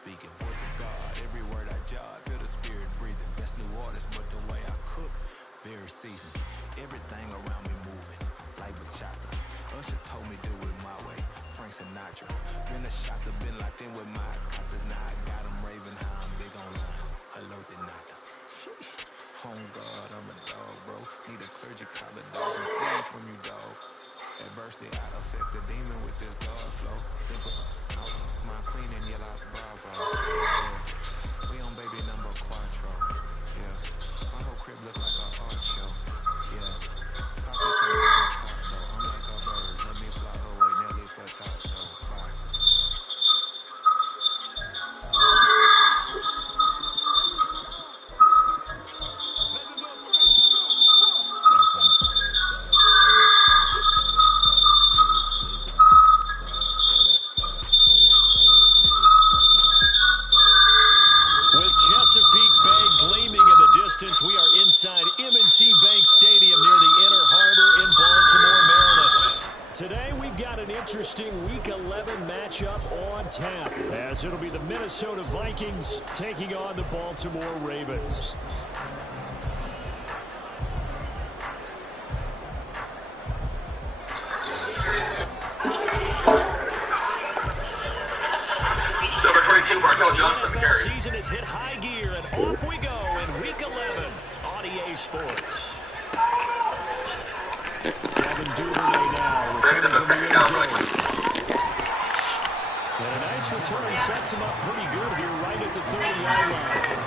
speaking. Voice of God, every word I jot. Feel the spirit breathing. Best new artist, but the way I cook, very seasoned. Everything around me moving, like bachata. Usher told me do it my way. Frank Sinatra. Been a shot to been locked in with my coppers. Now I got them raving how I'm big on lines. Alert the nata. Home God, I'm a dog, bro. Need a clergy collar, dogs and fleas from you, dog. Adversity, I affect the demon with this God flow. Think about my queen and yellow bravo. Yeah, we on baby number quattro. Yeah, my whole crib look like an art show. Yeah, pockets on avocado. I'm like a bird, let me fly away, Nelly Furtado. Bye. With Chesapeake Bay gleaming in the distance, we are inside M&T Bank Stadium near the Inner Harbor in Baltimore, Maryland. Today we've got an interesting Week 11 matchup on tap, as it'll be the Minnesota Vikings taking on the Baltimore Ravens. The NFL season has hit high gear, and off we go in Week 11 on EA Sports. Devin Duvernay now returning from the end zone. And a nice return sets him up pretty good here right at the 30-yard line.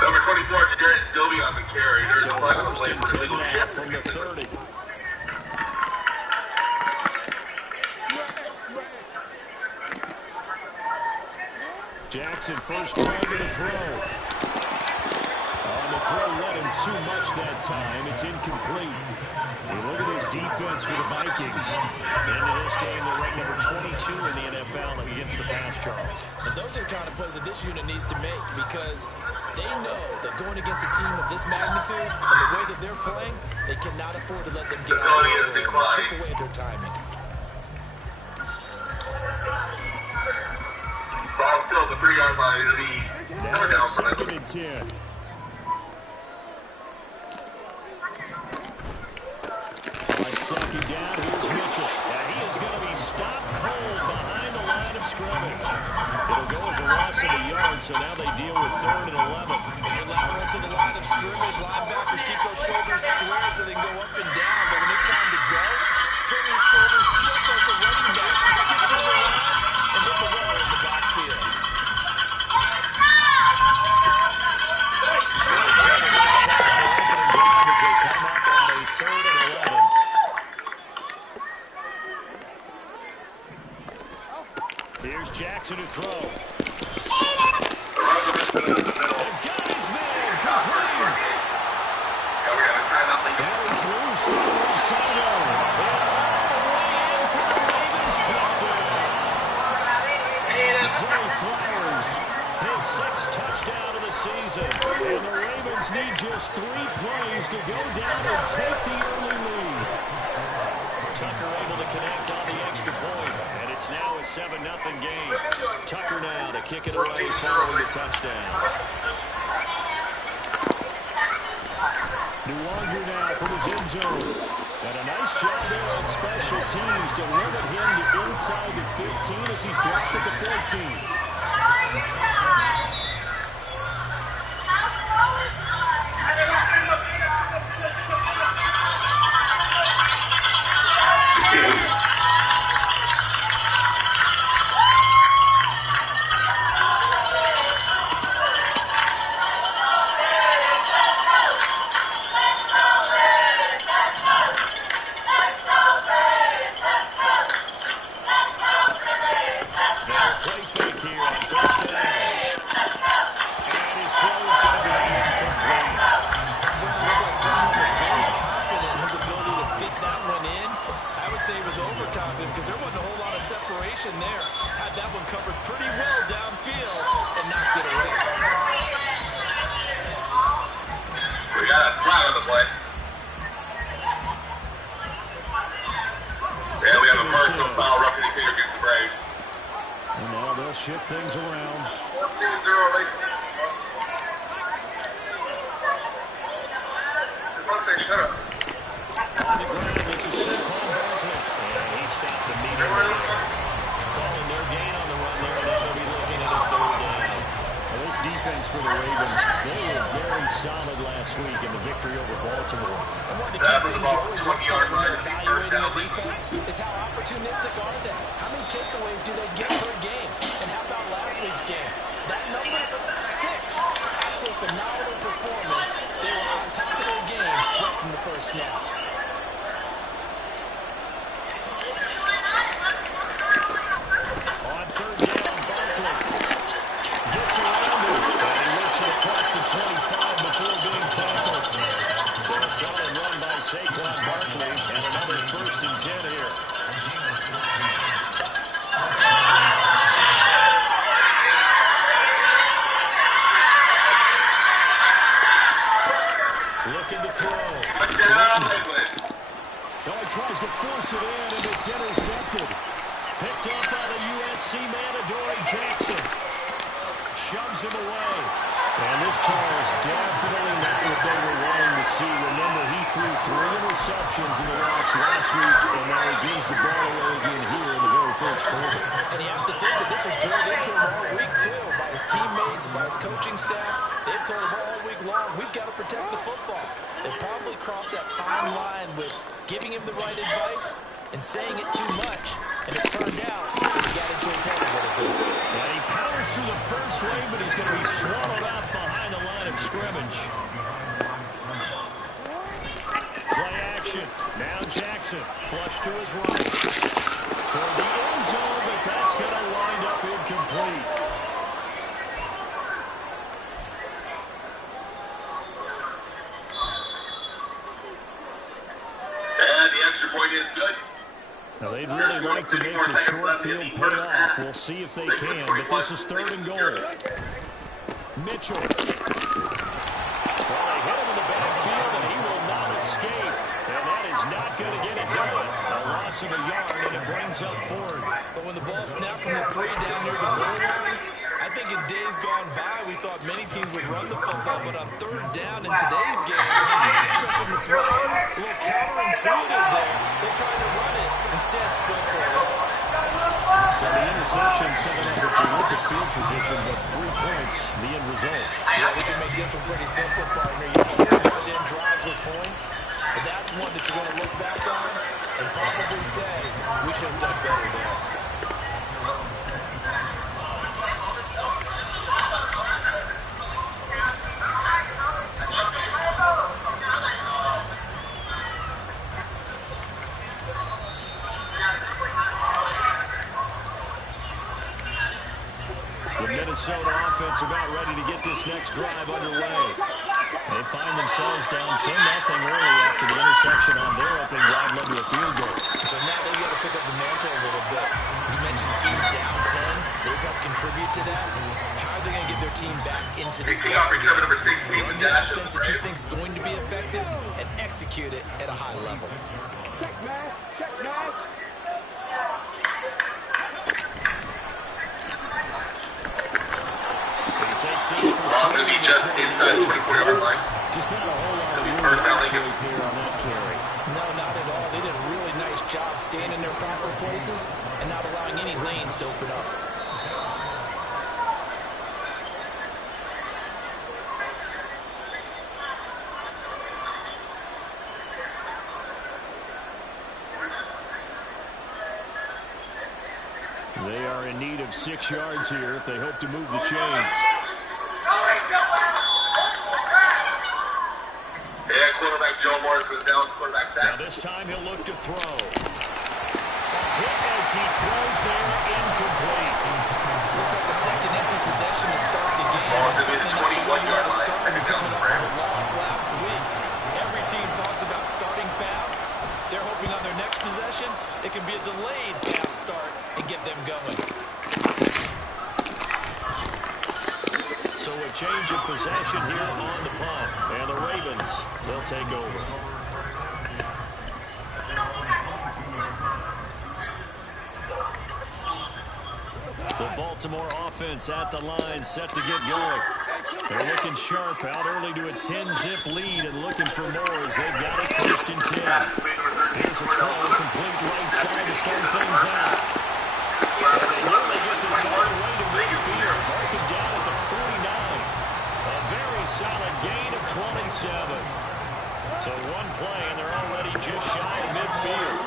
Number 24, Jared Stilby on the carry. There's So a flag on the first play and for 10 illegal now shift. from the 30. Jackson first play to the throw. On the throw, led him too much that time. It's incomplete. And look at this defense for the Vikings. Into this game, they're ranked number 22 in the NFL against the pass, Charles. And those are the kind of plays that this unit needs to make, because they know that going against a team of this magnitude and the way that they're playing, they cannot afford to let them get out of the way and chip away at their timing. Ball still at the 3-yard line. It'll be coming down from Second and 10. On second down, here's Mitchell. Now he is going to be stopped cold behind the line of scrimmage. It'll go as a loss of a yard, so now they deal with 3rd and 11. You're lateral to the line of scrimmage. Linebackers keep those shoulders square so they can go up and down. But when it's time to go, turn your shoulders just like a running back. Kick to the line and hit the runner in the backfield. As they come up on a 3rd and 11. Here's Jackson to throw. And got his man complete. That is loose on the right side. And all the way in for the Ravens touchdown. Zay Flowers, his 6th touchdown of the season. And the Ravens need just 3 plays to go down and take the early lead. Tucker able to connect on the extra point, and it's now a 7-0 game. Tucker now to kick it away following the touchdown. Nuwanger now from his end zone. And a nice job there on special teams to limit him to inside the 15 as he's dropped at the 14. Play fake here on 1st down. And his throw is going to be incomplete. Certainly looked like someone was very confident in his ability to fit that one in. I would say he was overconfident because there wasn't a whole lot of separation there. Had that one covered pretty well downfield and knocked it away. On the ground, this is Saquon Barkley. And he stopped immediately. Calling their gain on the run there, and they'll be looking at a third down. Well, this defense for the Ravens, they were very solid last week in the victory over Baltimore. And one of the key things you always look for when you're evaluating a defense is how opportunistic are they? How many takeaways do they get per game? And how about last week's game? That number, 6. Absolutely phenomenal performance. They were on top of their game right from the first snap. On third down, Barkley gets around it, and he works it across the 25 before being tackled. So a solid run by Saquon Barkley, and another 1st and 10 here. Looking to throw. Oh, he tries to force it in, and it's intercepted. Picked up by the USC man, Adoree Jackson. Shoves him away. And this Charles definitely not what they were wanting to see. Remember, he threw 3 interceptions in the loss last week, and now he gives the ball away again here in the very first quarter. And you have to think that this was drilled into him all week, too, by his teammates, by his coaching staff. They've told him all week long, we've got to protect the football. They probably crossed that fine line with giving him the right advice and saying it too much. And it turned out that he got into his head a little bit. And he powers through the first wave, but he's going to be swallowed up behind the line of scrimmage. Play action. Now Jackson. Flush to his right. Toward the end zone, but that's going to wind up incomplete. And the extra point is good. Now, they'd really like to make the short field pay off. We'll see if they can, but this is 3rd and goal. Mitchell. Well, they hit him in the backfield, and he will not escape. And that is not going to get it done. A loss of a yard, and it brings up 4th. But when the ball snapped from the 3 down near the goal line, I think in days gone by, we thought many teams would run the football, but on 3rd down in today's game, I expect them to throw. A little counterintuitive there. They're trying to run it, instead split for a loss. So the interception setting up a terrific field position, but 3 points, the end result. Yeah, we can make this one pretty simple, partner. You don't run in drives with points, but that's one that you're going to look back on and probably say, we should have done better there. Minnesota offense about ready to get this next drive underway. They find themselves down 10-0 early after the interception on their opening drive led to a field goal. So now they've got to pick up the mantle a little bit. You mentioned the team's down 10. They've helped contribute to that. How are they going to get their team back into this game? Run the offense that you think is going to be effective and execute it at a high level. Going to be just inside the 24-yard line. Just not a whole lot of room there on that carry. No, not at all. They did a really nice job staying in their proper places and not allowing any lanes to open up. They are in need of 6 yards here if they hope to move the chains. Yeah, quarterback Joe Morris was down. Quarterback Now this time he'll look to throw. A hit as he throws there, incomplete. Looks like the second empty possession to start the game. It's certainly not the way you want to start when you're coming off of a loss last week. Every team talks about starting fast. They're hoping on their next possession, it can be a delayed fast start and get them going. So a change of possession here on the punt. And the Ravens, they'll take over. The Baltimore offense at the line, set to get going. They're looking sharp, out early to a 10-zip lead and looking for more as they've got it 1st and 10. Here's a throw, complete right side to start things out. And they nearly get this all the way to midfield. Marking down at the 49. A very solid gain of 27. So one play, and they're already just shy of midfield.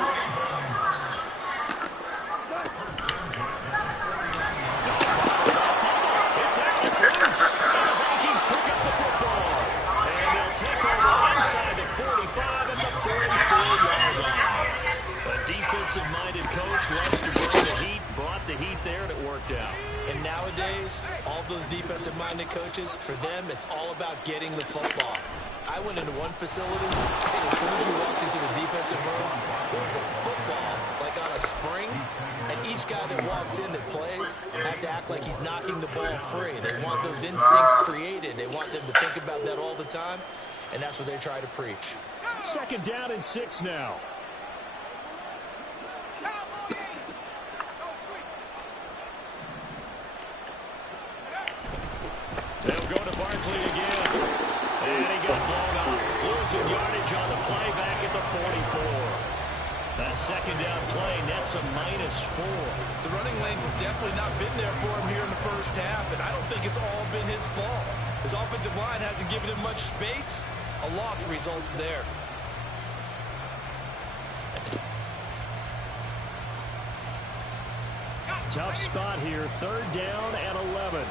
It's out, it's loose. And the Vikings pick up the football. And they'll take over inside the 45 at the 44-yard line. A defensive-minded coach loves to bring the heat, brought the heat there, and it worked out. And nowadays, all those defensive-minded coaches, for them, it's all about getting the football. I went into one facility, and as soon as you walked into the defensive room, there was a football, like on a spring, and each guy that walks in that plays has to act like he's knocking the ball free. They want those instincts created. They want them to think about that all the time, and that's what they try to preach. 2nd down and 6 now. They'll go to Barkley again. And he got blown up. Losing yardage on the play back at the 44. That 2nd down play nets a -4. The running lanes have definitely not been there for him here in the 1st half, and I don't think it's all been his fault. His offensive line hasn't given him much space. A loss results there. Tough spot here. 3rd down and 11.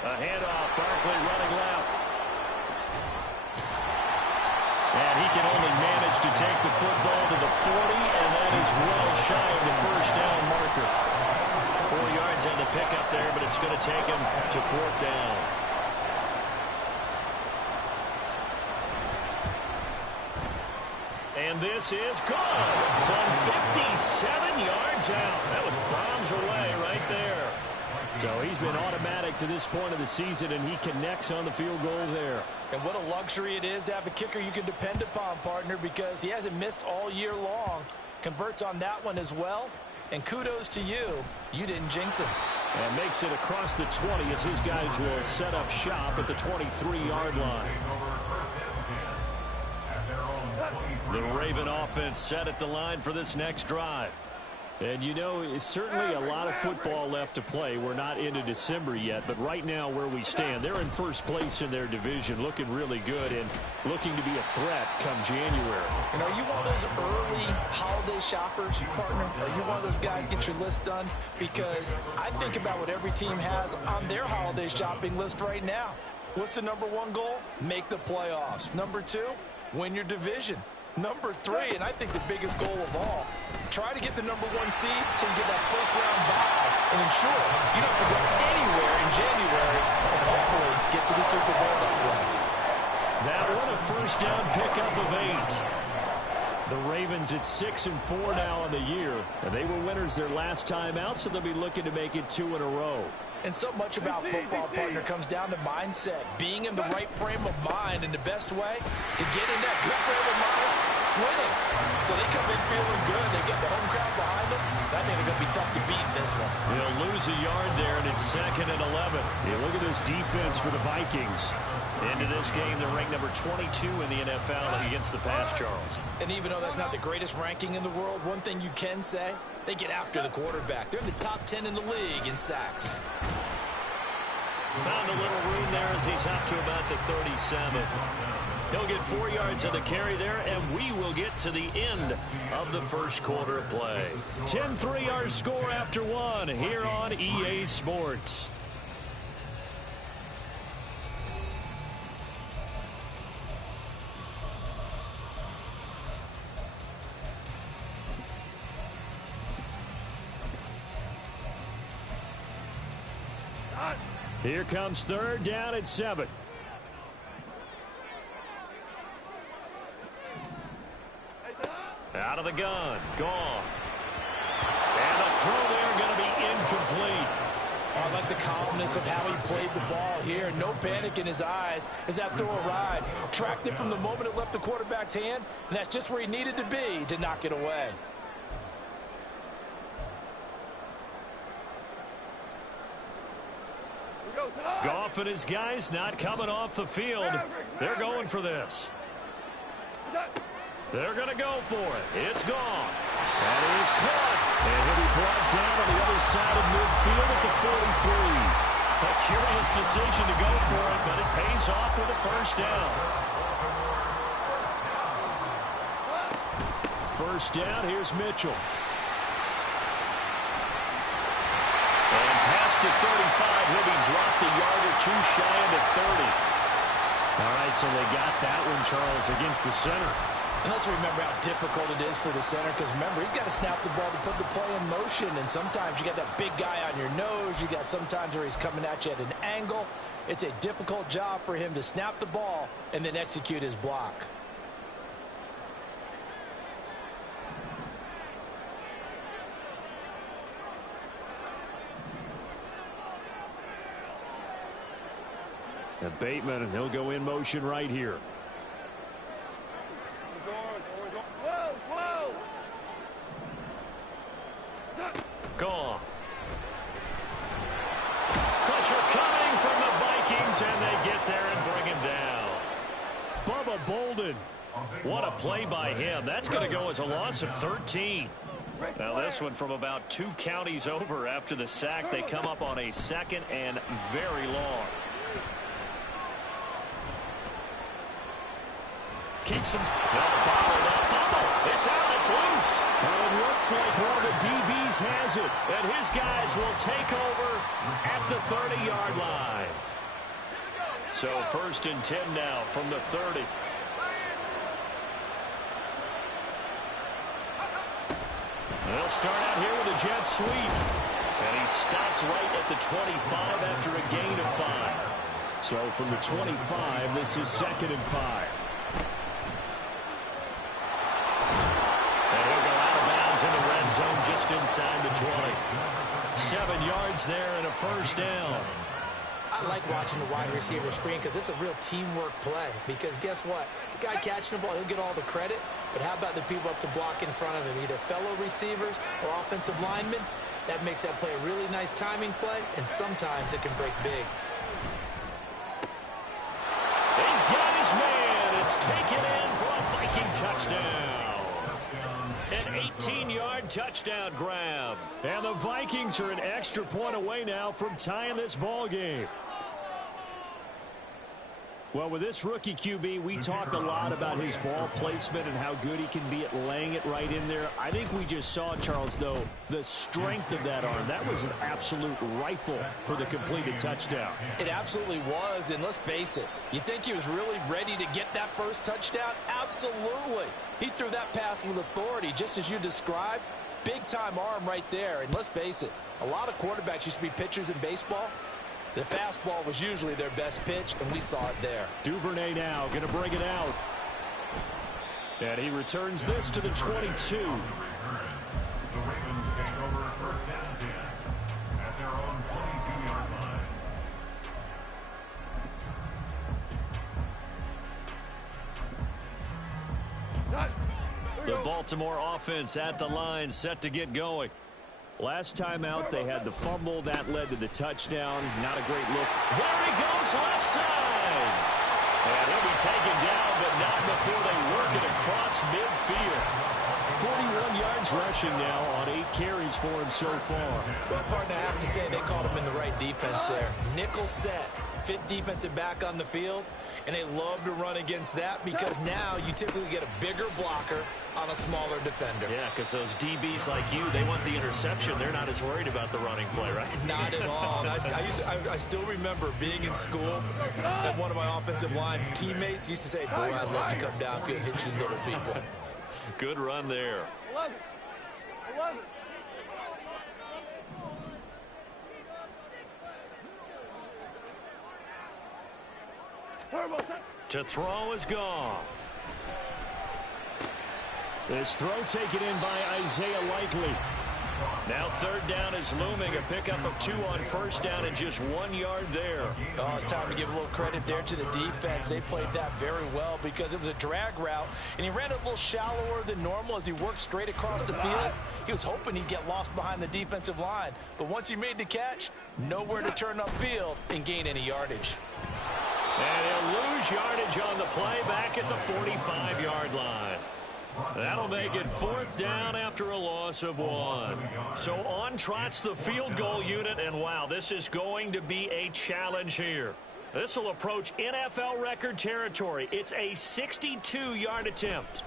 A handoff, Barkley running left. And he can only manage to take the football to the 40, and that is well shy of the 1st down marker. 4 yards on the pickup there, but it's going to take him to 4th down. And this is good from 57 yards out. That was bombs away right there. So he's been automatic to this point of the season, and he connects on the field goal there. And what a luxury it is to have a kicker you can depend upon, partner, because he hasn't missed all year long. Converts on that one as well. And kudos to you. You didn't jinx him. And makes it across the 20 as his guys will set up shop at the 23-yard line. The Raven offense set at the line for this next drive. And, you know, it's certainly a lot of football left to play. We're not into December yet, but right now where we stand, they're in 1st place in their division, looking really good and looking to be a threat come January. And are you one of those early holiday shoppers, partner? Are you one of those guys get your list done? Because I think about what every team has on their holiday shopping list right now. What's the #1 goal? Make the playoffs. #2, win your division. #3, and I think the biggest goal of all, try to get the #1 seed so you get that 1st-round bye and ensure you don't have to go anywhere in January and hopefully get to the Super Bowl that way. That one a 1st down pickup of 8. The Ravens at 6-4 now on the year, and they were winners their last time out, so they'll be looking to make it 2 in a row. And so much about football, partner, comes down to mindset, being in the right frame of mind, and the best way to get in that good frame of mind, winning. So they come in feeling good. They get the home crowd behind them. I think they're going to be tough to beat in this one. They'll lose a yard there, and it's 2nd and 11. Yeah, look at this defense for the Vikings. Into this game, they're ranked #22 in the NFL against the pass, Charles. And even though that's not the greatest ranking in the world, one thing you can say, they get after the quarterback. They're in the top 10 in the league in sacks. Found a little room there as he's up to about the 37. He'll get 4 yards on the carry there, and we will get to the end of the 1st quarter of play. 10-3 our score after 1 here on EA Sports. Here comes 3rd down at 7. Out of the gun, Goff. And the throw there going to be incomplete. I like the calmness of how he played the ball here. No panic in his eyes as that throw arrived. Tracked it from the moment it left the quarterback's hand, and that's just where he needed to be to knock it away. Goff and his guys not coming off the field. They're going for this. They're going to go for it. It's Goff. And he is caught. And he'll be brought down on the other side of midfield at the 43. A curious decision to go for it, but it pays off with a first down. First down, here's Mitchell. And past the 35, he'll be dropped a yard or two shy of the 30. All right, so they got that one, Charles, against the center. And let's remember how difficult it is for the center, because remember, he's got to snap the ball to put the play in motion, and sometimes you got that big guy on your nose. You got sometimes where he's coming at you at an angle. It's a difficult job for him to snap the ball and then execute his block. And Bateman, and he'll go in motion right here. Gone. Pressure coming from the Vikings, and they get there and bring him down. Bubba Bolden. What a play by him. That's going to go as a loss of 13. Now this one from about 2 counties over after the sack. They come up on a second and very long. Keeps him bottled up. Fumble. It's out. It's loose. And it looks like one of the DBs has it. And his guys will take over at the 30-yard line. So first and 10 now from the 30. They'll start out here with a jet sweep. And he stopped right at the 25 after a gain of 5. So from the 25, this is 2nd and 5. In the red zone just inside the 20. 7 yards there and a first down. I like watching the wide receiver screen because it's a real teamwork play. Because guess what? The guy catching the ball, he'll get all the credit. But how about the people up to block in front of him? Either fellow receivers or offensive linemen. That makes that play a really nice timing play. And sometimes it can break big. He's got his man. It's taken in for a Viking touchdown. An 18-yard touchdown grab. And the Vikings are an extra point away now from tying this ball game. Well, with this rookie QB, we talk a lot about his ball placement and how good he can be at laying it right in there. I think we just saw, Charles, though, the strength of that arm. That was an absolute rifle for the completed touchdown. It absolutely was, and let's face it, you think he was really ready to get that first touchdown? Absolutely. He threw that pass with authority, just as you described. Big-time arm right there, and let's face it, a lot of quarterbacks used to be pitchers in baseball. The fastball was usually their best pitch, and we saw it there. Duvernay now going to bring it out. And he returns this to the 22. The Ravens take over first down 10 at their own 22-yard line. The Baltimore offense at the line, set to get going. Last time out, they had the fumble. That led to the touchdown. Not a great look. There he goes, left side. And he'll be taken down, but not before they work it across midfield. 41 yards rushing now on 8 carries for him so far. Well, partner, I have to say they called him in the right defense there. Nickel set, 5th defensive back on the field, and they love to run against that because now you typically get a bigger blocker on a smaller defender. Yeah, because those DBs like you, they want the interception. They're not as worried about the running play, right? Not at all. I still remember being in school and one of my offensive line teammates used to say, boy, I'd love to come downfield and hit you little people. Good run there. 11. To throw is Goff. This throw taken in by Isaiah Likely. Now third down is looming. A pickup of 2 on first down and just 1 yard there. Oh, it's time to give a little credit there to the defense. They played that very well because it was a drag route, and he ran it a little shallower than normal as he worked straight across the field. He was hoping he'd get lost behind the defensive line, but once he made the catch, nowhere to turn upfield and gain any yardage. And he'll lose yardage on the play back at the 45-yard line. That'll make it fourth down after a loss of 1. So on trots the field goal unit, and wow, this is going to be a challenge here. This will approach NFL record territory. It's a 62-yard attempt.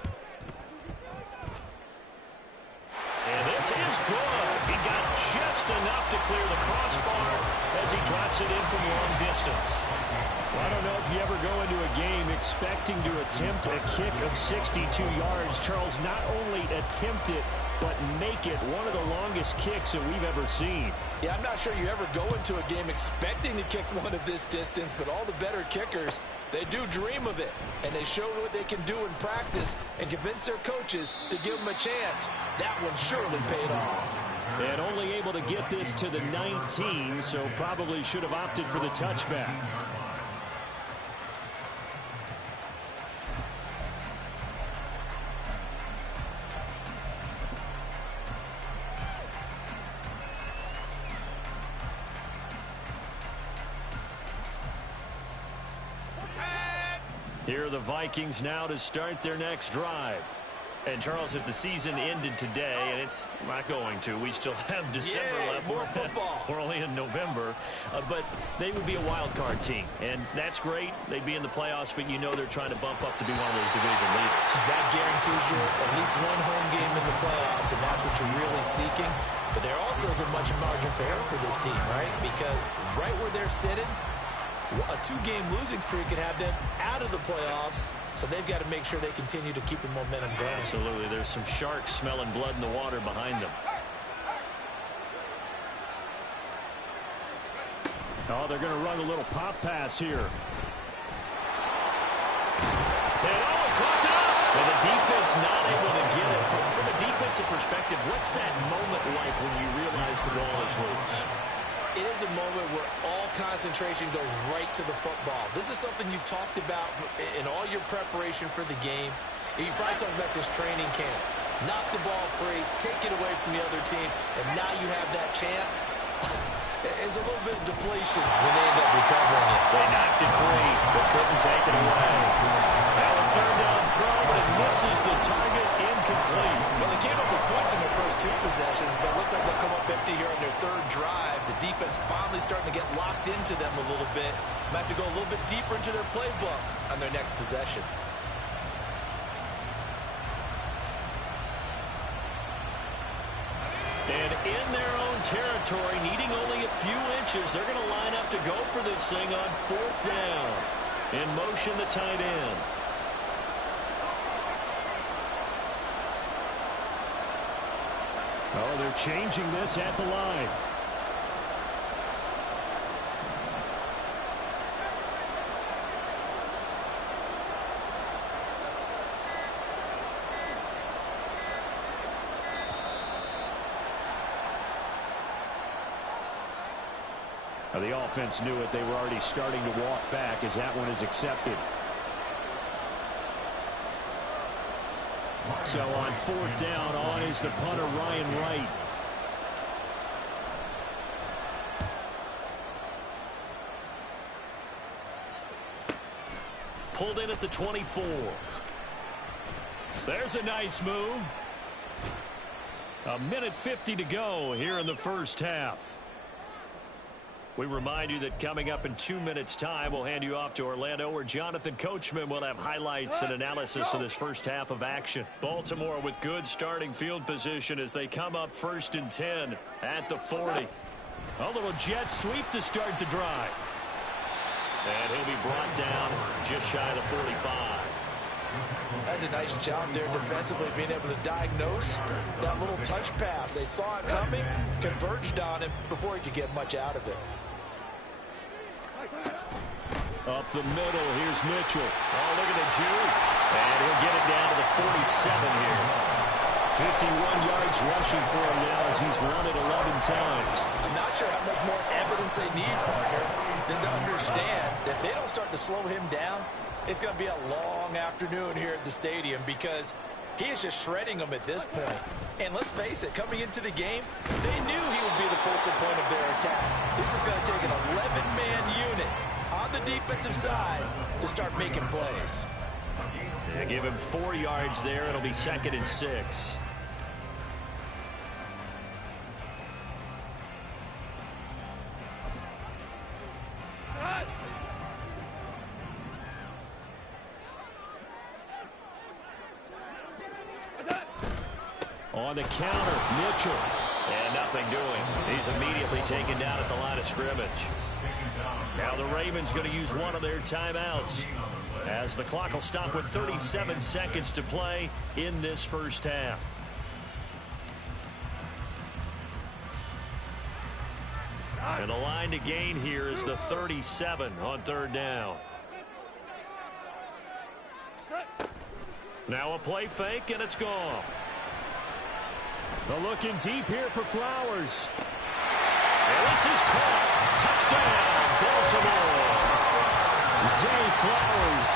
And this is good. He got just enough to clear the crossbar as he drops it in from long distance. Well, I don't know if you ever go into a game expecting to attempt a kick of 62 yards. Charles, not only attempt it, but make it one of the longest kicks that we've ever seen. Yeah, I'm not sure you ever go into a game expecting to kick one of this distance, but all the better kickers, they do dream of it, and they show what they can do in practice and convince their coaches to give them a chance. That one surely paid off. And only able to get this to the 19, so probably should have opted for the touchback. Here are the Vikings now to start their next drive. And, Charles, if the season ended today, and it's not going to, we still have December left. More football. We're only in November. But they would be a wild card team. And that's great. They'd be in the playoffs, but you know they're trying to bump up to be one of those division leaders. That guarantees you at least one home game in the playoffs, and that's what you're really seeking. But there also isn't much margin for error for this team, right? Because right where they're sitting, a 2-game losing streak could have them out of the playoffs, so they've got to make sure they continue to keep the momentum going. Absolutely. There's some sharks smelling blood in the water behind them. Oh, they're going to run a little pop pass here. And caught up! And the defense not able to get it. From a defensive perspective, what's that moment like when you realize the ball is loose? It is a moment where all concentration goes right to the football. This is something you've talked about in all your preparation for the game. You probably talked about this training camp. Knock the ball free, take it away from the other team, and now you have that chance. There's a little bit of deflation when they end up recovering it. They knocked it free, but couldn't take it away. Now a third down throw, but it misses the target, incomplete. Well, they came up with points in their first 2 possessions, but it looks like they'll come up empty here on their third drive. The defense finally starting to get locked into them a little bit. Might have to go a little bit deeper into their playbook on their next possession. And in their own territory, needing only a few inches, they're going to line up to go for this thing on fourth down. In motion, the tight end. Oh, they're changing this at the line. Now the offense knew it. They were already starting to walk back as that one is accepted. So on fourth down, on is the punter, Ryan Wright. Pulled in at the 24. There's a nice move. 1:50 to go here in the first half. We remind you that coming up in 2 minutes' time, we'll hand you off to Orlando, where Jonathan Coachman will have highlights and analysis of this first half of action. Baltimore with good starting field position as they come up 1st and 10 at the 40. A little jet sweep to start the drive. And he'll be brought down just shy of the 45. That's a nice job there defensively, being able to diagnose that little touch pass. They saw it coming, converged on him before he could get much out of it. Up the middle, here's Mitchell. Oh, look at the juke. And he'll get it down to the 47 here. 51 yards rushing for him now as he's run it 11 times. I'm not sure how much more evidence they need, partner, than to understand that they don't start to slow him down. It's going to be a long afternoon here at the stadium because he is just shredding them at this point. And let's face it, coming into the game, they knew he would be the focal point of their attack. This is going to take an 11-man unit on the defensive side to start making plays. Yeah, give him 4 yards there. It'll be 2nd and 6. On the counter, Mitchell. And nothing doing. He's immediately taken down at the line of scrimmage. Now the Ravens going to use one of their timeouts, as the clock will stop with 37 seconds to play in this first half. And the line to gain here is the 37 on 3rd down. Now a play fake, and it's Goff. They're looking deep here for Flowers. And this is caught. Touchdown, Baltimore. Zay Flowers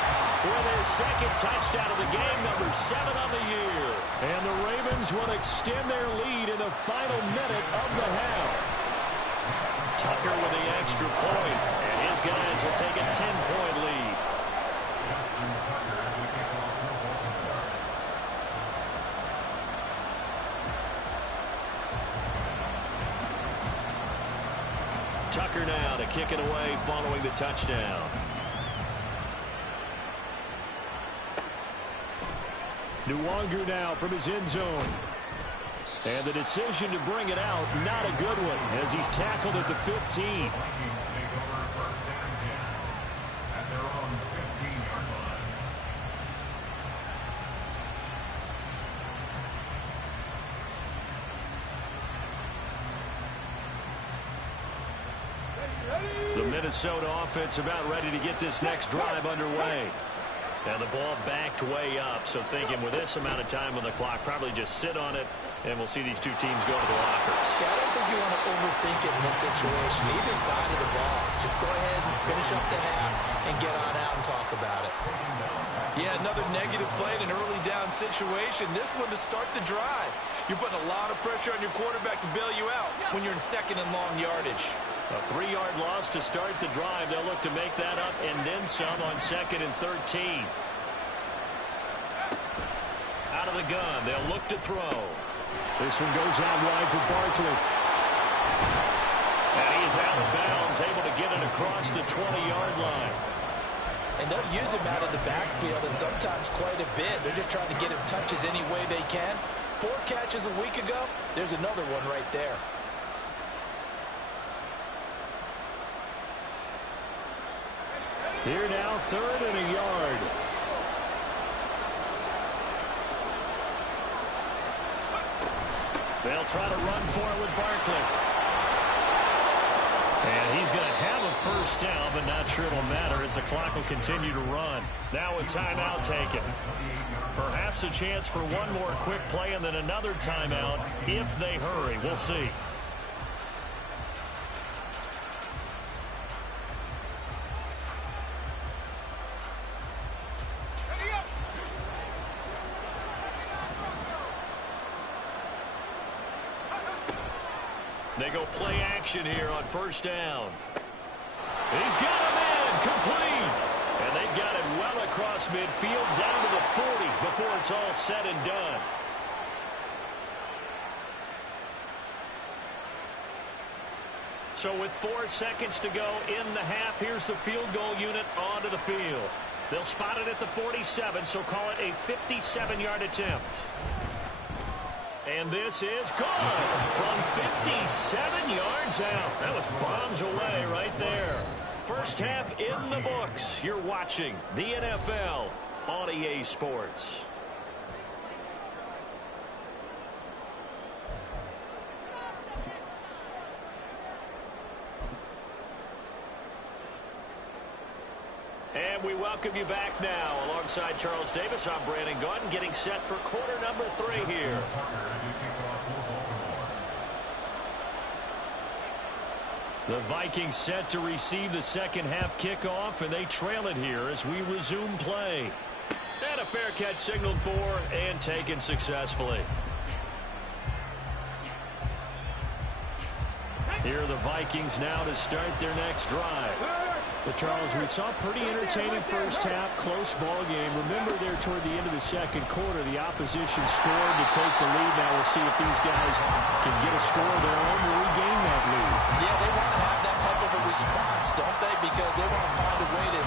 with his 2nd touchdown of the game, number 7 on the year. And the Ravens will extend their lead in the final minute of the half. Tucker with the extra point, and his guys will take a 10-point lead. Tucker now to kick it away following the touchdown. Nwangu now from his end zone. And the decision to bring it out, not a good one, as he's tackled at the 15. The Minnesota offense about ready to get this next drive underway. Now the ball backed way up, so thinking with this amount of time on the clock, probably just sit on it, and we'll see these two teams go to the lockers. Yeah, I don't think you want to overthink it in this situation. Either side of the ball. Just go ahead and finish up the half and get on out and talk about it. Yeah, another negative play in an early down situation. This one to start the drive. You're putting a lot of pressure on your quarterback to bail you out when you're in 2nd and long yardage. A 3-yard loss to start the drive. They'll look to make that up and then some on 2nd and 13. Out of the gun, they'll look to throw. This one goes out wide for Barkley. And he is out of bounds, able to get it across the 20-yard line. And they'll use him out of the backfield, and sometimes quite a bit. They're just trying to get him touches any way they can. 4 catches a week ago, there's another one right there. Here now, 3rd and a yard. They'll try to run for it with Barkley. And he's going to have a first down, but not sure it'll matter as the clock will continue to run. Now a timeout taken. Perhaps a chance for one more quick play and then another timeout if they hurry. We'll see. They go play action here on 1st down. He's got him in, complete. And they've got it well across midfield down to the 40 before it's all said and done. So with 4 seconds to go in the half, here's the field goal unit onto the field. They'll spot it at the 47, so call it a 57-yard attempt. And this is good from 57 yards out. That was bombs away right there. First half in the books. You're watching the NFL on EA Sports. And And we welcome you back now. Alongside Charles Davis, I'm Brandon Gaudin, getting set for quarter number 3 here. The Vikings set to receive the second half kickoff, and they trail it here as we resume play. And a fair catch signaled for and taken successfully. Here are the Vikings now to start their next drive. But Charles, we saw a pretty entertaining first half, close ball game. Remember there toward the end of the second quarter, the opposition scored to take the lead. Now we'll see if these guys can get a score of their own to regain that lead. Yeah, they want to have that type of a response, don't they? Because they want to find a way to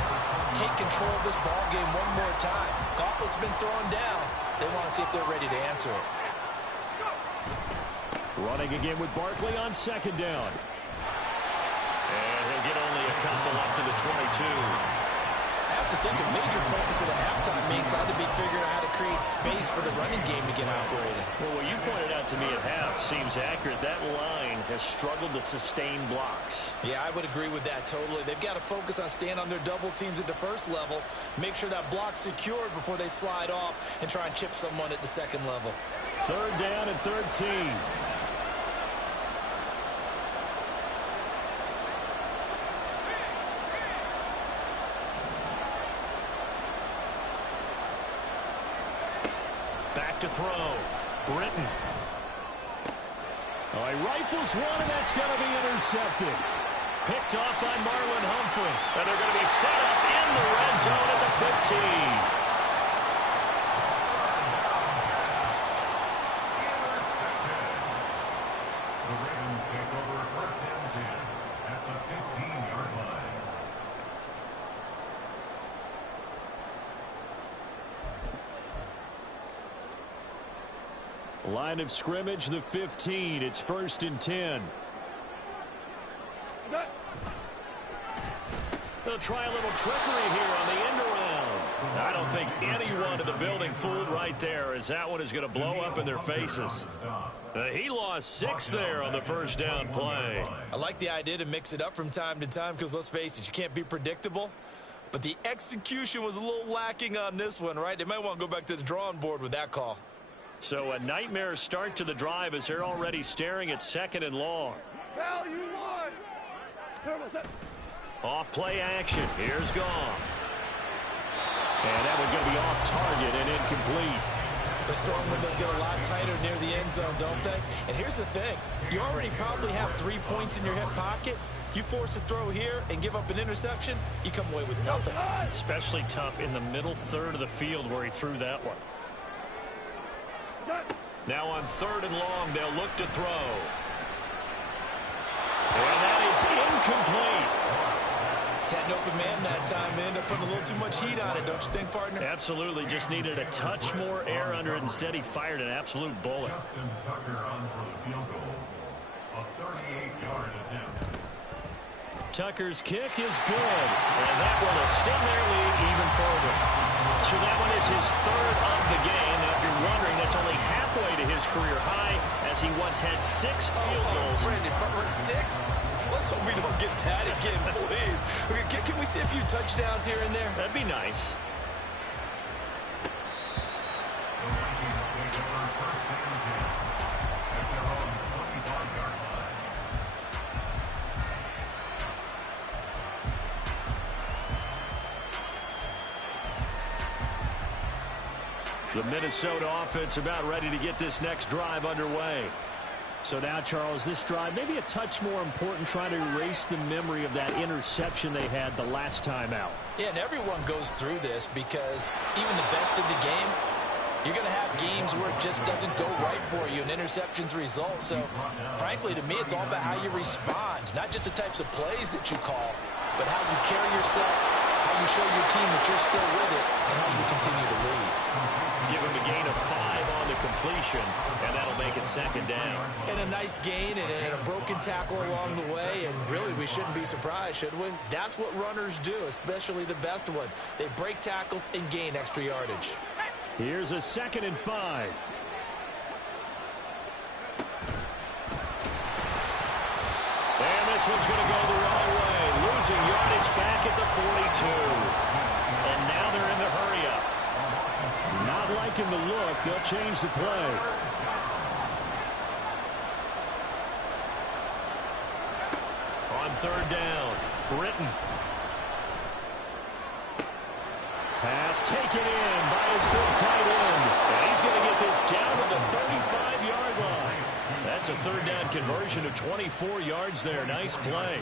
take control of this ball game one more time. Gauntlet's been thrown down. They want to see if they're ready to answer it. Running again with Barkley on second down. And he'll get only a couple up to the 22. I have to think a major focus of the halftime makes had to be figuring out how to create space for the running game to get operated. Well, what you pointed out to me at half seems accurate. That line has struggled to sustain blocks. Yeah, I would agree with that totally. They've got to focus on staying on their double teams at the first level, make sure that block's secured before they slide off and try and chip someone at the second level. Third down and 13. Back to throw. Britton. Oh, he rifles one, and that's going to be intercepted. Picked off by Marlon Humphrey. And they're going to be set up in the red zone at the 15. The Ravens take over first and 10 at the 15-yard line. Line of scrimmage, the 15. It's first and 10. They'll try a little trickery here on the end around. I don't think anyone in the building fooled right there, as that one is going to blow up in their faces. He lost 6 there on the first down play. I like the idea to mix it up from time to time because, let's face it, you can't be predictable. But the execution was a little lacking on this one, right? They might want to go back to the drawing board with that call. So a nightmare start to the drive as they're already staring at second and long. Off play action. Here's Goff. And that would go be off target and incomplete. The strong windows get a lot tighter near the end zone, don't they? And here's the thing. You already probably have 3 points in your hip pocket. You force a throw here and give up an interception, you come away with nothing. Especially tough in the middle third of the field where he threw that one. Now on third and long, they'll look to throw. And that is incomplete. Had an open man that time. They ended up putting a little too much heat on it, don't you think, partner? Absolutely. Just needed a touch more air under it. Instead, he fired an absolute bullet. Justin Tucker on for the field goal. A 38-yard attempt. Tucker's kick is good. And that will extend their lead even further. So that one is his third of the game. Now, if you're wondering, that's only halfway to his career high, as he once had 6 field goals. Brandon Butler, 6? Let's hope we don't get that again, please. Okay, can we see a few touchdowns here and there? That'd be nice. The Vikings take over first and 10 at their own 25-yard line. The Minnesota offense about ready to get this next drive underway. So now, Charles, this drive may be a touch more important, trying to erase the memory of that interception they had the last time out. Yeah, and everyone goes through this because even the best in the game, you're going to have games where it just doesn't go right for you, and interceptions result. So, frankly, to me, it's all about how you respond, not just the types of plays that you call, but how you carry yourself, how you show your team that you're still with it, and how you continue to lead. Give him a gain of 5 on the completion, and that'll make it second down. And a nice gain and a broken tackle along the way, and really we shouldn't be surprised, should we? That's what runners do, especially the best ones. They break tackles and gain extra yardage. Here's a 2nd and 5. And this one's going to go the wrong way, losing yardage back at the 42. liking the look. They'll change the play. On third down, Britton. Pass taken in by his good tight end. And he's going to get this down to the 35-yard line. That's a third down conversion of 24 yards there. Nice play.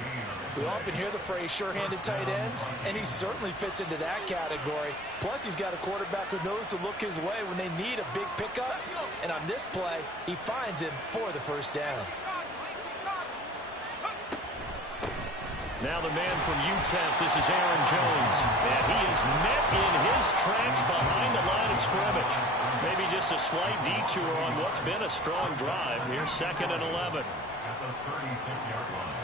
We often hear the phrase sure-handed tight ends, and he certainly fits into that category. Plus, he's got a quarterback who knows to look his way when they need a big pickup. And on this play, he finds him for the first down. Now the man from UTEP, this is Aaron Jones. And he is met in his tracks behind the line of scrimmage. Maybe just a slight detour on what's been a strong drive. Here's 2nd and 11. At the 36-yard line.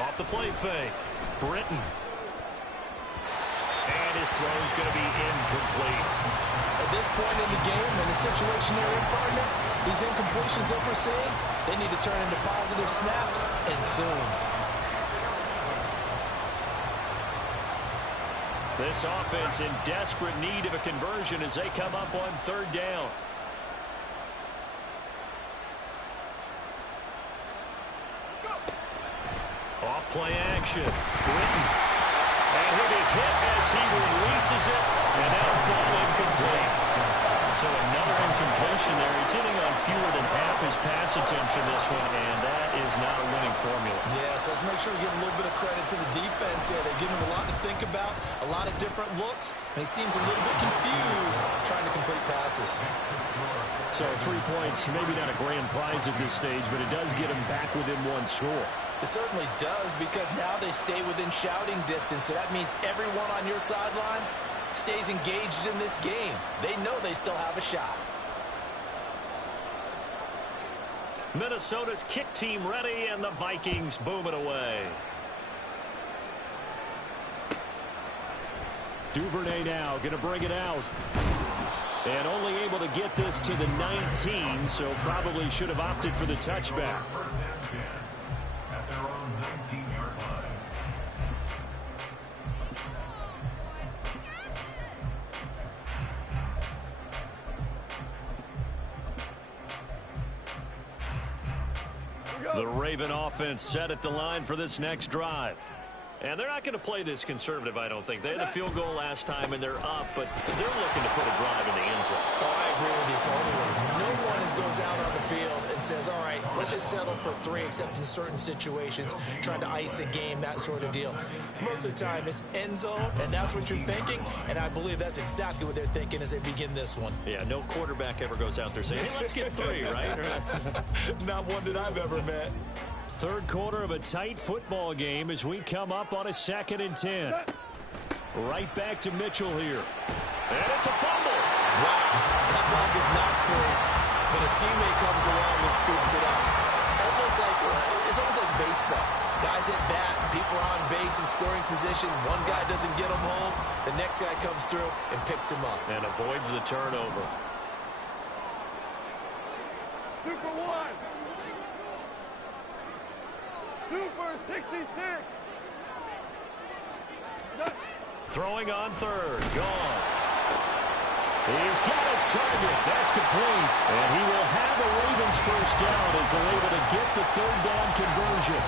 Off the play fake, Britton. And his throw is going to be incomplete. At this point in the game, in the situation they're in, partner, these incompletions that we're seeing, they need to turn into positive snaps, and soon. This offense in desperate need of a conversion as they come up on third down. Off play action, Britton. And he'll be hit as he releases it, and that'll fall incomplete. So another incompletion there. He's hitting on fewer than half his pass attempts in this one, and that is not a winning formula. Yes, let's make sure we give a little bit of credit to the defense here. They've given him a lot to think about, a lot of different looks, and he seems a little bit confused trying to complete passes. So 3 points, maybe not a grand prize at this stage, but it does get him back within one score. It certainly does, because now they stay within shouting distance, so that means everyone on your sideline stays engaged in this game. They know they still have a shot. Minnesota's kick team ready, and the Vikings boom it away. Duvernay now going to bring it out. And only able to get this to the 19, so probably should have opted for the touchback. First and 10 at their own 19-yard line. The Raven offense set at the line for this next drive. And they're not going to play this conservative, I don't think. They had the field goal last time, and they're up, but they're looking to put a drive in the end zone. Oh, I agree with you totally. No one goes out on the field and says, all right, let's just settle for 3, except in certain situations, trying to ice a game, that sort of deal. Most of the time, it's end zone, and that's what you're thinking, and I believe that's exactly what they're thinking as they begin this one. Yeah, no quarterback ever goes out there saying, hey, let's get 3, right? Not one that I've ever met. Third quarter of a tight football game as we come up on a 2nd and 10. Right back to Mitchell here. And it's a fumble. Wow, that ball is not free, but a teammate comes along and scoops it up. It's almost like baseball. Guys at bat, people are on base in scoring position. One guy doesn't get him home. The next guy comes through and picks him up. And avoids the turnover. 2 for 1. 2 for 66. Throwing on third. Gone. He's got his target. That's complete. And he will have the Ravens first down as they're able to get the third down conversion.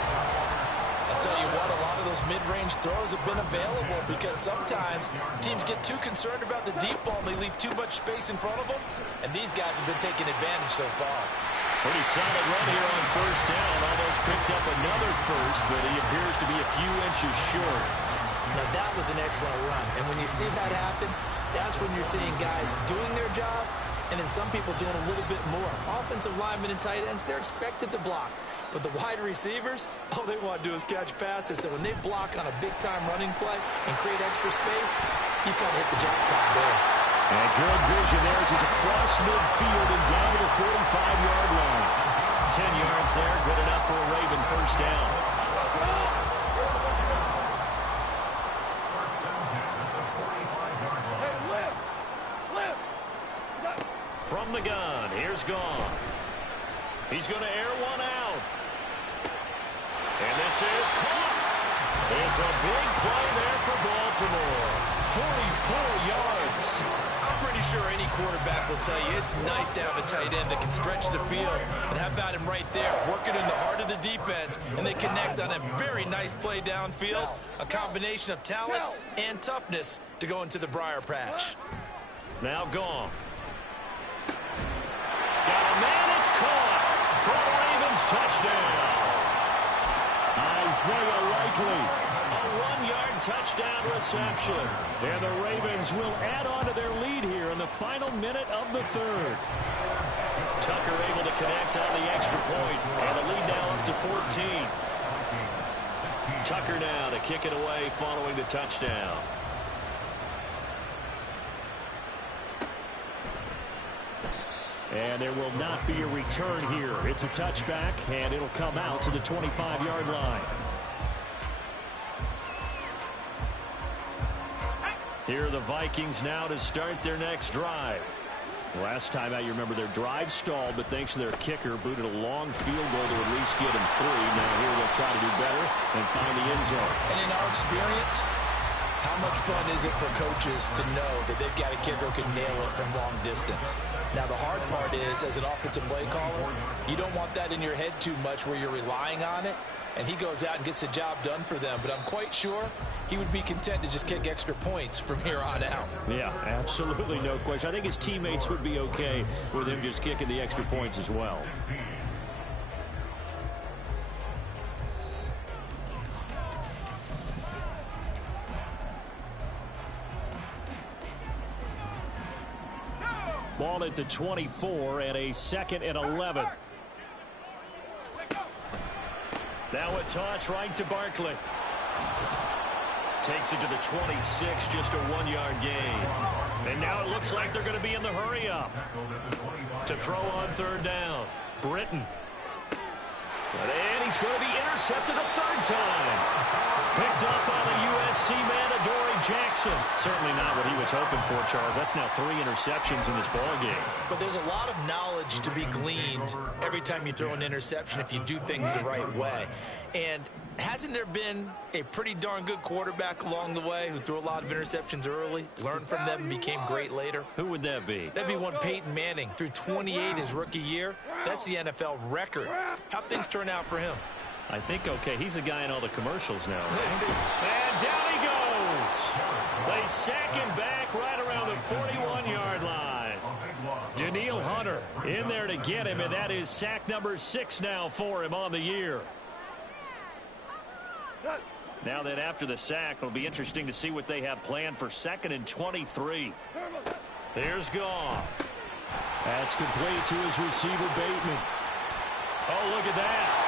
I'll tell you what, a lot of those mid-range throws have been available because sometimes teams get too concerned about the deep ball and they leave too much space in front of them. And these guys have been taking advantage so far. Pretty solid run here on first down. Almost picked up another first, but he appears to be a few inches short. Now, that was an excellent run. And when you see that happen, that's when you're seeing guys doing their job and then some people doing a little bit more. Offensive linemen and tight ends, they're expected to block. But the wide receivers, all they want to do is catch passes. So when they block on a big-time running play and create extra space, you've got to hit the jackpot there. And good vision there as he's across midfield and down to the 45-yard line. 10 yards there, good enough for a Raven first down. From the gun, here's Goff. He's going to air one is caught. It's a big play there for Baltimore. 44 yards. I'm pretty sure any quarterback will tell you it's nice to have a tight end that can stretch the field. And how about him right there, working in the heart of the defense, and they connect on a very nice play downfield, a combination of talent and toughness to go into the briar patch. Now gone. Got a man, it's caught for the Ravens touchdown. Isaiah Likely, a 1-yard touchdown reception. And the Ravens will add on to their lead here in the final minute of the third. Tucker able to connect on the extra point, and the lead now up to 14. Tucker now to kick it away following the touchdown. And there will not be a return here. It's a touchback, and it'll come out to the 25-yard line. Here are the Vikings now to start their next drive. Last time out, you remember their drive stalled, but thanks to their kicker, booted a long field goal to at least get them 3. Now here they'll try to do better and find the end zone. And in our experience, how much fun is it for coaches to know that they've got a kicker who can nail it from long distance? Now, the hard part is, as an offensive play caller, you don't want that in your head too much where you're relying on it, and he goes out and gets the job done for them. But I'm quite sure he would be content to just kick extra points from here on out. Yeah, absolutely no question. I think his teammates would be okay with him just kicking the extra points as well. Ball at the 24 and a 2nd and 11. Now a toss right to Barkley. Takes it to the 26, just a 1-yard gain. And now it looks like they're going to be in the hurry up. To throw on 3rd down. Britton. And he's going to be intercepted a 3rd time. Picked up by the USC man, Adoree Jackson. Certainly not what he was hoping for, Charles. That's now 3 interceptions in this ballgame. But there's a lot of knowledge to be gleaned every time you throw an interception if you do things the right way. And hasn't there been a pretty darn good quarterback along the way who threw a lot of interceptions early, learned from them, and became great later? Who would that be? That'd be one Peyton Manning. Threw 28 his rookie year. That's the NFL record. How'd things turn out for him? I think, okay, he's a guy in all the commercials now, right? And down he goes. They sack him back right around the 41-yard line. Danielle Hunter in there to get him, and that is sack number 6 now for him on the year. Now that after the sack, it'll be interesting to see what they have planned for 2nd and 23. Here's Goff. That's complete to his receiver, Bateman. Oh, look at that.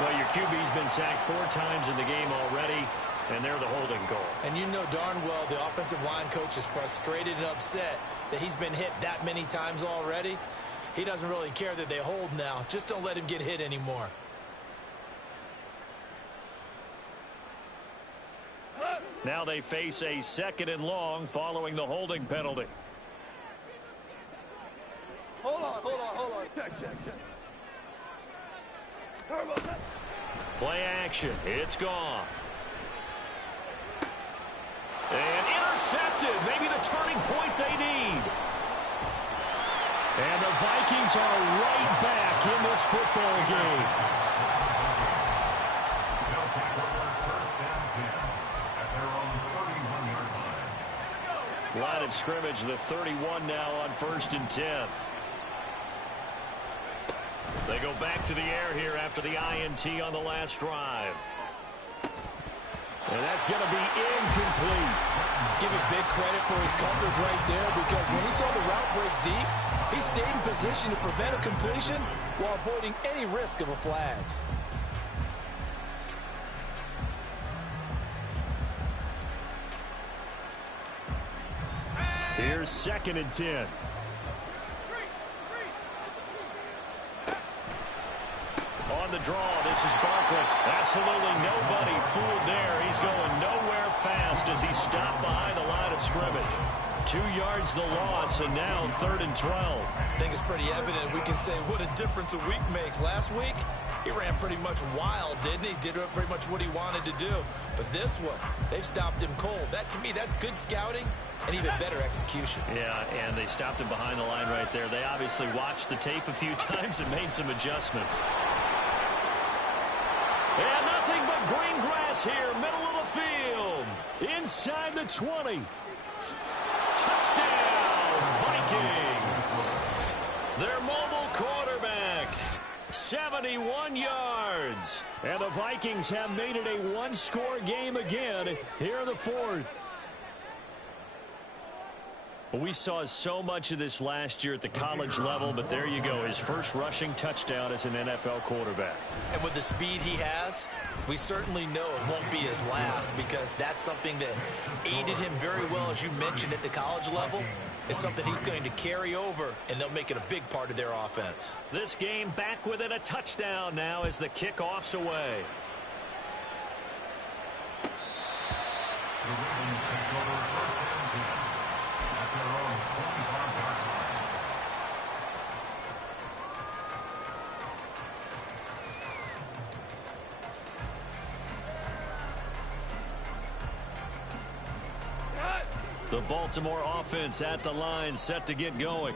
Well, your QB's been sacked 4 times in the game already, and they're the holding goal. And you know darn well the offensive line coach is frustrated and upset that he's been hit that many times already. He doesn't really care that they hold now. Just don't let him get hit anymore. Now they face a 2nd and long following the holding penalty. Hold on. Check. Play action. It's Goff. And intercepted. Maybe the turning point they need. And the Vikings are right back in this football game. They'll take over 1st and 10 at their own 31-yard line. Line of scrimmage, the 31 now on 1st and 10. They go back to the air here after the INT on the last drive. And that's going to be incomplete. Give it big credit for his coverage right there, because when he saw the route break deep, he stayed in position to prevent a completion while avoiding any risk of a flag. Here's 2nd and 10. On the draw, this is Barkley. Absolutely nobody fooled there. He's going nowhere fast as he stopped behind the line of scrimmage. 2 yards the loss, and now 3rd and 12. I think it's pretty evident. We can say what a difference a week makes. Last week, he ran pretty much wild, didn't he? Did pretty much what he wanted to do. But this one, they've stopped him cold. That, to me, that's good scouting and even better execution. Yeah, and they stopped him behind the line right there. They obviously watched the tape a few times and made some adjustments. And nothing but green grass here, middle of the field. Inside the 20. Touchdown, Vikings. Their mobile quarterback, 71 yards. And the Vikings have made it a one-score game again here in the 4th. Well, we saw so much of this last year at the college level, but there you go, his first rushing touchdown as an NFL quarterback. And with the speed he has, we certainly know it won't be his last, because that's something that aided him very well, as you mentioned, at the college level. It's something he's going to carry over, and they'll make it a big part of their offense. This game back within a touchdown now as the kickoff's away. The Ravens take over first and 10 at their own 25-yard line. The Baltimore offense at the line, set to get going.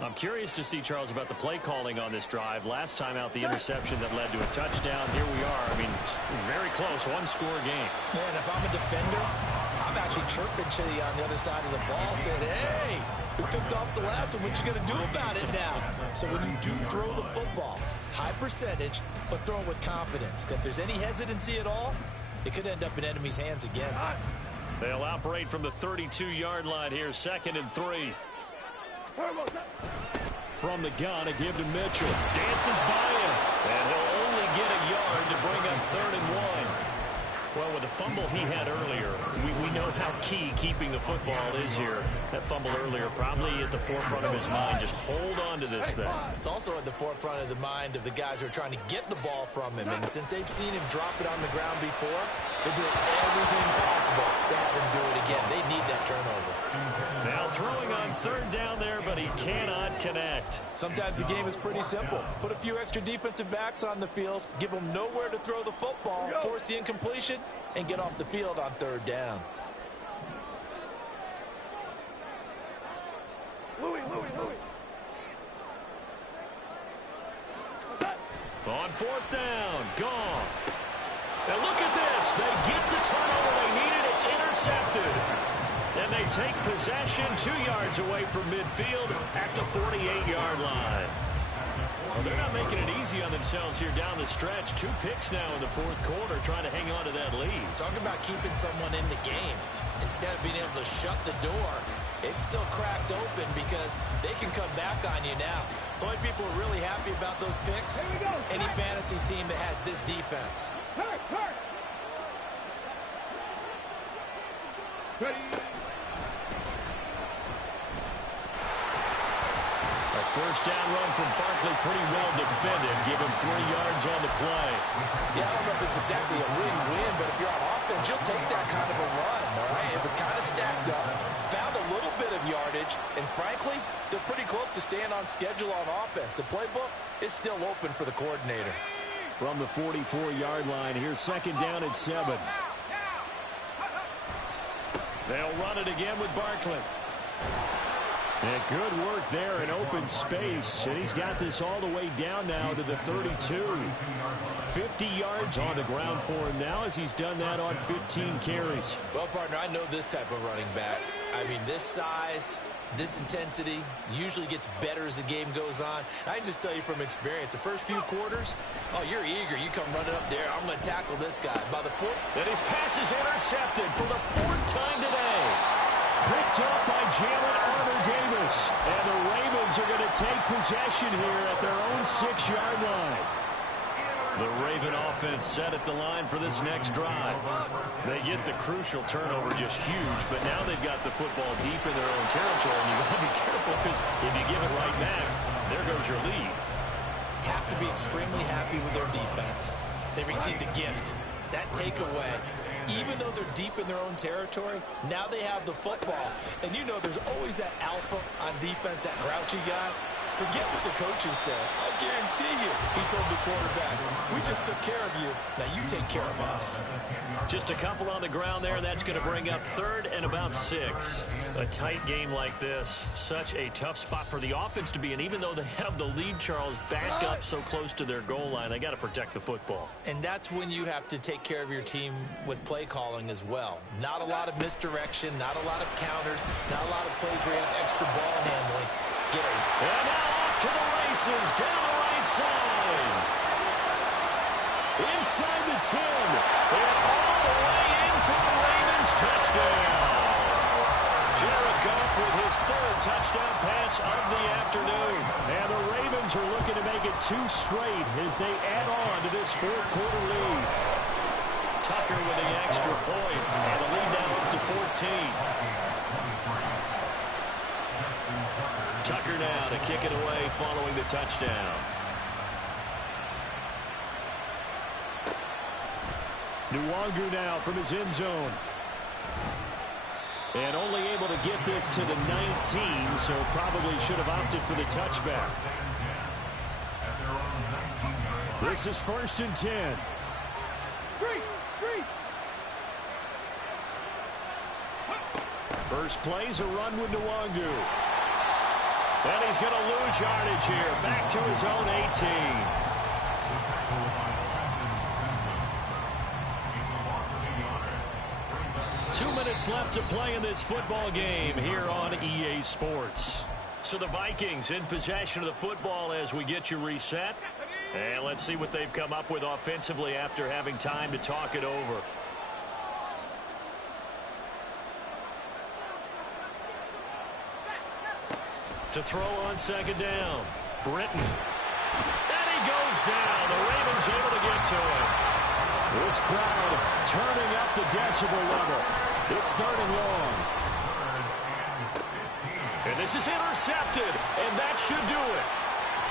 I'm curious to see, Charles, about the play calling on this drive. Last time out, the interception that led to a touchdown. Here we are. I mean, very close, one-score game. Man, if I'm a defender, I'm actually chirping to you on the other side of the ball, saying, hey, we picked off the last one. What you going to do about it now? So when you do throw the football, high percentage, but throw it with confidence. Because if there's any hesitancy at all, it could end up in enemy's hands again. They'll operate from the 32-yard line here, 2nd and 3. From the gun, a give to Mitchell. Dances by him. And he'll only get a yard to bring up 3rd and 1. Well, with the fumble he had earlier, we know how key keeping the football is here. That fumble earlier probably at the forefront of his mind. Just hold on to this thing. It's also at the forefront of the mind of the guys who are trying to get the ball from him. And since they've seen him drop it on the ground before, they're doing everything possible to have him do it again. They need that turnover. Now throwing on 3rd down there, but he cannot connect. Sometimes the game is pretty simple. Put a few extra defensive backs on the field, give them nowhere to throw the football, force the incompletion, and get off the field on 3rd down. Louis. On 4th down, gone. And look at this. They get the turnover they needed. It's intercepted. And they take possession 2 yards away from midfield at the 48-yard line. Well, they're not making it easy on themselves here down the stretch. 2 picks now in the 4th quarter, trying to hang on to that lead. Talk about keeping someone in the game. Instead of being able to shut the door, it's still cracked open because they can come back on you now. The only people who are really happy about those picks, any fantasy team that has this defense. A first down run from Barkley, pretty well defended. Give him 3 yards on the play. Yeah, I don't know if it's exactly a win-win, but if you're on offense, you'll take that kind of a run, all right? It was kind of stacked up, found a little bit of yardage, and frankly, they're pretty close to staying on schedule on offense. The playbook is still open for the coordinator. From the 44-yard line, here's 2nd down at 7. They'll run it again with Barkley. And good work there in open space. And he's got this all the way down now to the 32. 50 yards on the ground for him now as he's done that on 15 carries. Well, partner, I know this type of running back. I mean, this size, this intensity usually gets better as the game goes on. I can just tell you from experience, the first few quarters, oh, you're eager. You come running up there. I'm going to tackle this guy. By the fourth. And his pass is intercepted for the 4th time today. Picked up by Jalen Armour-Davis. And the Ravens are going to take possession here at their own 6-yard line. The Raven offense set at the line for this next drive. They get the crucial turnover, just huge, but now they've got the football deep in their own territory, and you've got to be careful because if you give it right back, there goes your lead. Have to be extremely happy with their defense. They received a gift. That takeaway even though they're deep in their own territory, now they have the football. And you know there's always that alpha on defense, that grouchy guy. Forget what the coaches said. I'll guarantee you, he told the quarterback, we just took care of you. Now you take care of us. Just a couple on the ground there. That's going to bring up 3rd and about 6. A tight game like this, such a tough spot for the offense to be in. Even though they have the lead, Charles, back up so close to their goal line, they got to protect the football. And that's when you have to take care of your team with play calling as well. Not a lot of misdirection, not a lot of counters, not a lot of plays where you have extra ball handling. And now off to the races, down the right side. Inside the 10. And all the way in for the Ravens touchdown. Jared Goff with his 3rd touchdown pass of the afternoon. And the Ravens are looking to make it 2 straight as they add on to this 4th quarter lead. Tucker with the extra point. And the lead now up to 14. Tucker now to kick it away following the touchdown. Nwangu now from his end zone. And only able to get this to the 19, so probably should have opted for the touchback. This is 1st and 10. First play's a run with Nwangu. And he's going to lose yardage here. Back to his own 18. 2 minutes left to play in this football game here on EA Sports. So the Vikings in possession of the football as we get you reset. And let's see what they've come up with offensively after having time to talk it over. To throw on 2nd down. Britton. And he goes down. The Ravens able to get to him. This crowd turning up the decibel level. It's 3rd and long. And this is intercepted. And that should do it.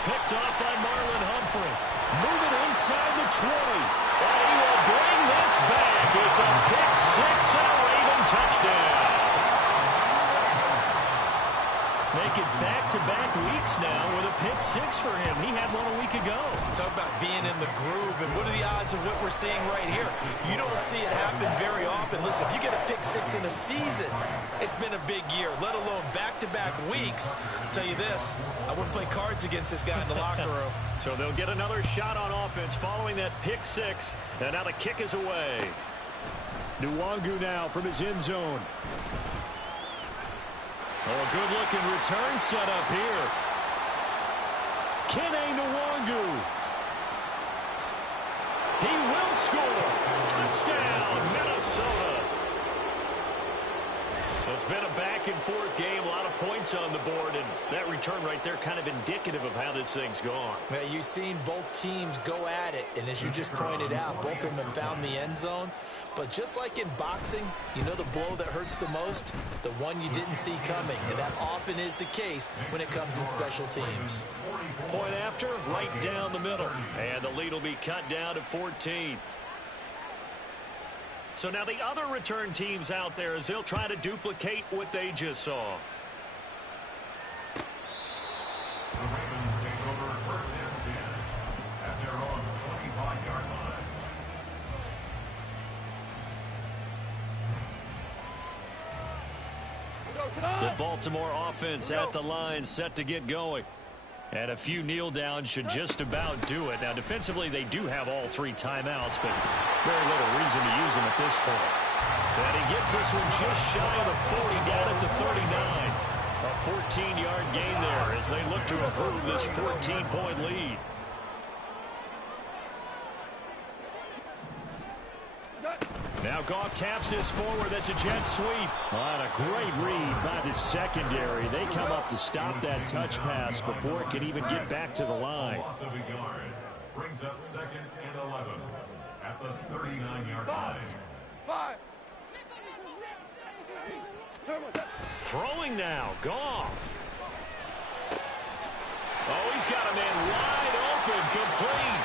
Picked off by Marlon Humphrey. Moving inside the 20. And he will bring this back. It's a pick 6 and a Raven touchdown. Make it back-to-back weeks now with a pick 6 for him. He had one a week ago. Talk about being in the groove, and what are the odds of what we're seeing right here? You don't see it happen very often. Listen, if you get a pick 6 in a season, it's been a big year, let alone back-to-back weeks. I'll tell you this, I wouldn't play cards against this guy in the locker room. So they'll get another shot on offense following that pick 6, and now the kick is away. Nwangu now from his end zone. Oh, a good-looking return set up here. Kene Nwangu. He will score. Touchdown, Minnesota. So it's been a back-and-forth game, a lot of points on the board, and that return right there kind of indicative of how this thing's gone. Well, you've seen both teams go at it, and as you just pointed out, both of them have found the end zone. But just like in boxing, you know the blow that hurts the most? The one you didn't see coming, and that often is the case when it comes in special teams. Point after, right down the middle. And the lead will be cut down to 14. So now the other return teams out there as they'll try to duplicate what they just saw. The Ravens take over 1st and 10 at their own 25-yard line. The Baltimore offense at the line set to get going. And a few kneel downs should just about do it. Now, defensively, they do have all 3 timeouts, but very little reason to use them at this point. And he gets this one just shy of the 40, down at the 39. A 14-yard gain there as they look to improve this 14-point lead. Now Goff taps this forward. That's a jet sweep. On a great read by the secondary. They come up to stop that touch pass before it can even get back to the line. Loss of a yard brings up 2nd and 11 at the 39-yard line. Throwing now, Goff. Oh, he's got a man wide open, complete.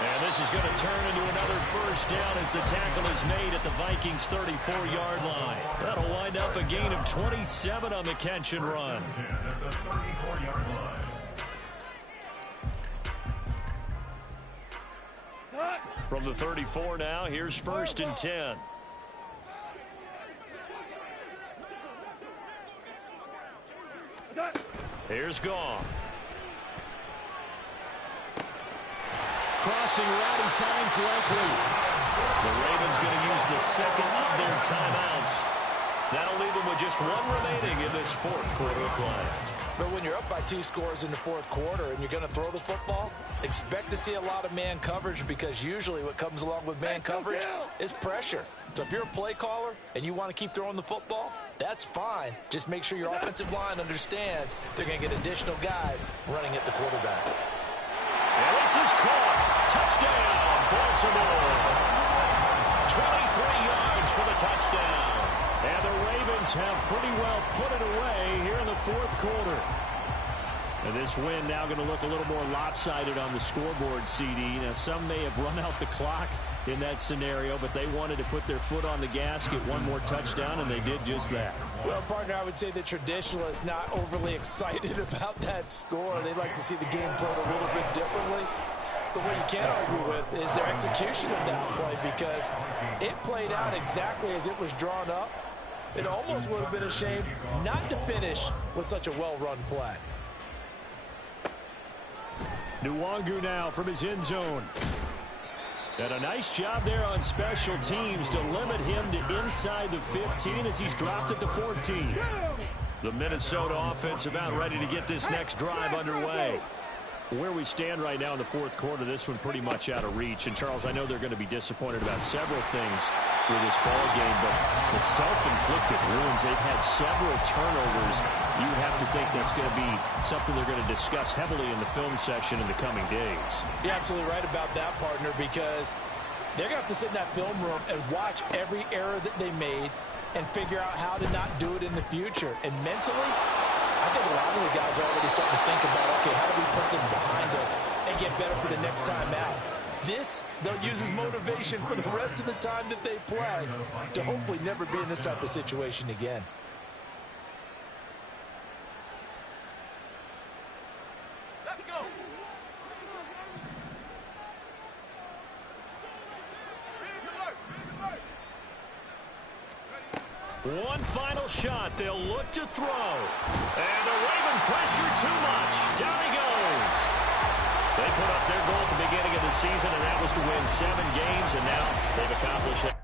And this is going to turn into another first down as the tackle is made at the Vikings' 34-yard line. That'll wind up a gain of 27 on the catch and run. At the 34-yard line. From the 34 now, here's 1st and 10. Here's Goff. Crossing route, he finds Likely. The Ravens going to use the second of their timeouts. That'll leave them with just one remaining in this fourth quarter of play. But when you're up by 2 scores in the fourth quarter and you're going to throw the football, expect to see a lot of man coverage, because usually what comes along with man coverage is pressure. So if you're a play caller and you want to keep throwing the football, that's fine. Just make sure your offensive line understands they're going to get additional guys running at the quarterback. And this is caught. Touchdown, Baltimore. 23 yards for the touchdown. And the Ravens have pretty well put it away here in the fourth quarter. And this win now going to look a little more lopsided on the scoreboard, CD. Now, some may have run out the clock in that scenario, but they wanted to put their foot on the gas, get one more touchdown, and they did just that. Well, partner, I would say the traditionalists not overly excited about that score. They'd like to see the game played a little bit differently. But what you can't argue with is their execution of that play, because it played out exactly as it was drawn up. It almost would have been a shame not to finish with such a well-run play. Nwangu now from his end zone. And a nice job there on special teams to limit him to inside the 15 as he's dropped at the 14. The Minnesota offense about ready to get this next drive underway. Where we stand right now in the fourth quarter, this one pretty much out of reach. And, Charles, I know they're going to be disappointed about several things with this ball game, but the self-inflicted ruins, they've had several turnovers. You would have to think that's going to be something they're going to discuss heavily in the film section in the coming days. You're absolutely right about that, partner, because they're going to have to sit in that film room and watch every error that they made and figure out how to not do it in the future. And mentally, I think a lot of the guys are already starting to think about, okay, how do we put this behind us and get better for the next time out? This, they'll use as motivation for the rest of the time that they play to hopefully never be in this type of situation again. Let's go. One final shot. They'll look to throw. And the Raven pressure too much. Down he goes. They put up their goal at the beginning of the season, and that was to win 7 games, and now they've accomplished that.